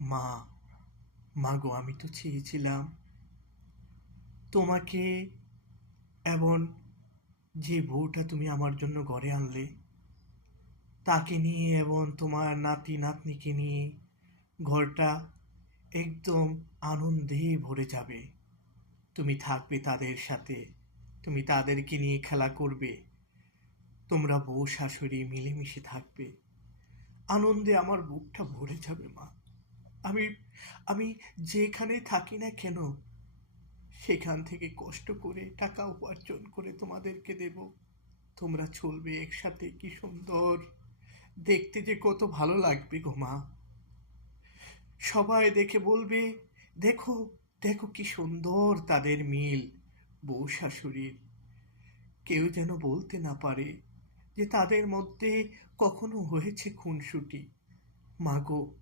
মা, মা গো, আমি তো চেয়েছিলাম তোমাকে, এবং যে বউটা তুমি আমার জন্য ঘরে আনলে তাকে নিয়ে এবং তোমার নাতি নাতনিকে নিয়ে ঘরটা একদম আনন্দে ভরে যাবে। তুমি থাকবে তাদের সাথে, তুমি তাদেরকে নিয়ে খেলা করবে, তোমরা বউ শাশুড়ি মিলেমিশে থাকবে, আনন্দে আমার বুকটা ভরে যাবে মা। আমি আমি যেখানে থাকি না কেন, সেখান থেকে কষ্ট করে টাকা উপার্জন করে তোমাদেরকে দেব, তোমরা চলবে একসাথে, কি সুন্দর দেখতে, যে কত ভালো লাগবে গো মা। সবাই দেখে বলবে, দেখো, দেখো কি সুন্দর তাদের মিল, বউ শাশুড়ির। কেউ যেন বলতে না পারে যে তাদের মধ্যে কখনো হয়েছে খুনসুটি। মা গো,